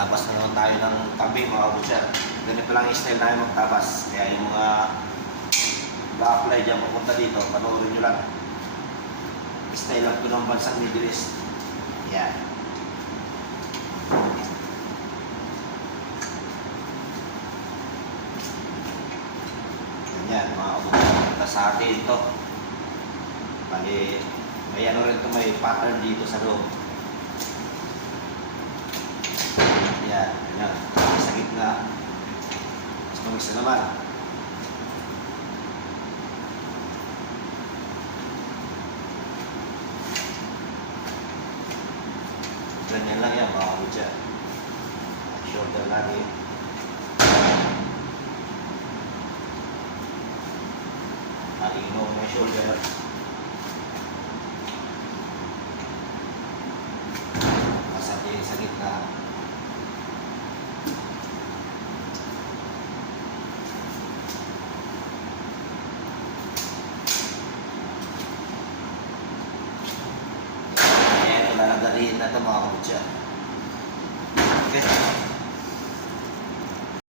Tabas na naman tayo ng tabi mga kabutcher. Ganito lang yung style namin magtabas. Kaya yung mga mag-apply dyan papunta dito, panoorin nyo lang. Style lang ito ng bansang Middle East. Yan. Yan mga kabutcher. Sa atin ito. Bali, may ano rin ito, may pattern dito sa loob. Yan, ganyan. Sa gitna. Mas mamisa naman. Ganyan lang yan mga kabutcher. Shoulder lagi. Ating mo may shoulder. Masatin sa gitna. Lalagarin na ito mga kabutcher. Okay.